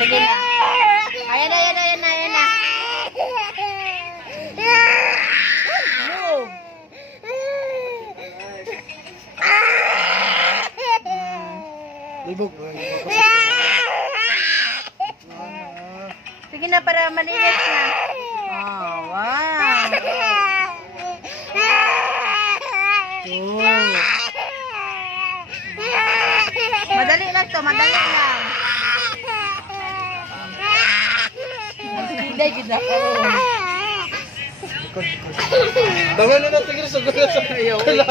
Sige na. Ayan na, ayan na, ayan na, ayan na. Move. Libog. Sige na para malinis na. Oh, wow. Madali lang to, madali lang. Hindi, gina ka rin. Tama na natin yung sagot sa iyo. Wala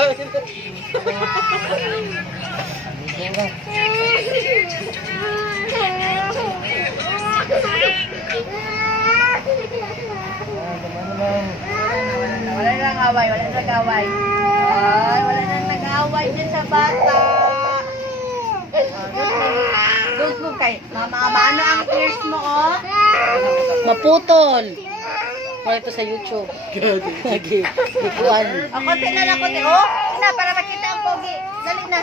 nang away, wala nang nag-away. Ay, wala nang nag-away din sa bata. Don't move kay. Maano ang ears mo, oh? Maputol. Wala ito sa YouTube. Lagi. Ikuan. O, konti na lang, konti. Oh, na, para makita ang pogi. Dali na.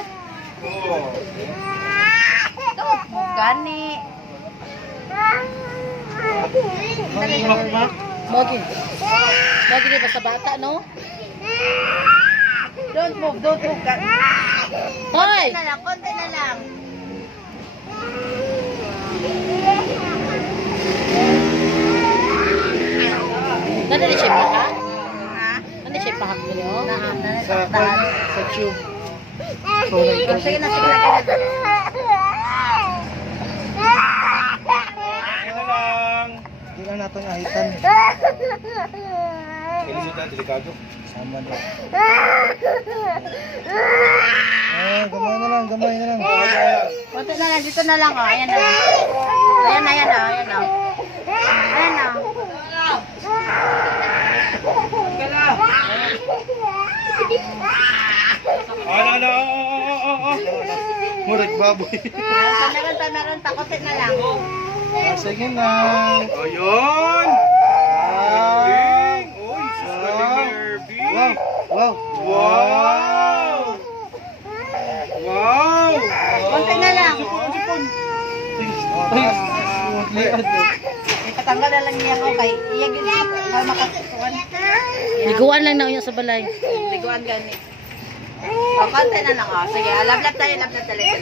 Don't move, gani. Dali na. Mogi. Mogi di ba sa bata, no? Don't move, gani. Hoy! Konti na lang, konti na lang. Nandali siya pa ha? Ha? Nandali siya pa ha? Sa tube. Sige na, sige na. Hindi lang natin ahitan. Kailan delikado? Sama na. Gamay na lang, gamay na lang. Konti na lang, dito na lang, oh. Ayan na. Ayan na, ayan na, ayan na. Ayan na. Ano? Murag baboy. Meron pa, konti na lang. Sige na. Ayun! Uy, sus galing ni Herbie! Wow! Wow! Wow! Konti na lang. Patanggal na lang niya ko kay iya gid para makasukuan. Liguan lang na sa balay. Liguan gani. O, konti na lang, oh. Sige, lablab tayo, lablab talaga.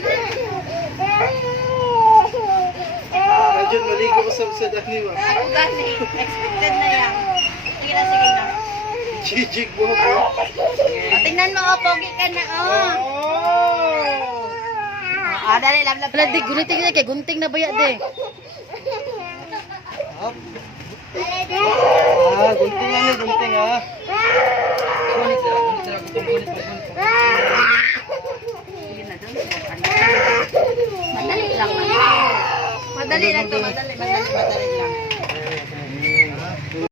Radyon, maligo ko sa dani ba? Ako gani, expected na yan. Sige na, sige na. Jijig mo ako. O, tingnan mo, oh, pogi ka na, oh. Ah, dali, lablab Wala di tayo. gunting na kay gunting na baya de. Gunting lang yun, gunting ha. Sige na, doon. Madali lang, madali. Madali lang to, madali lang.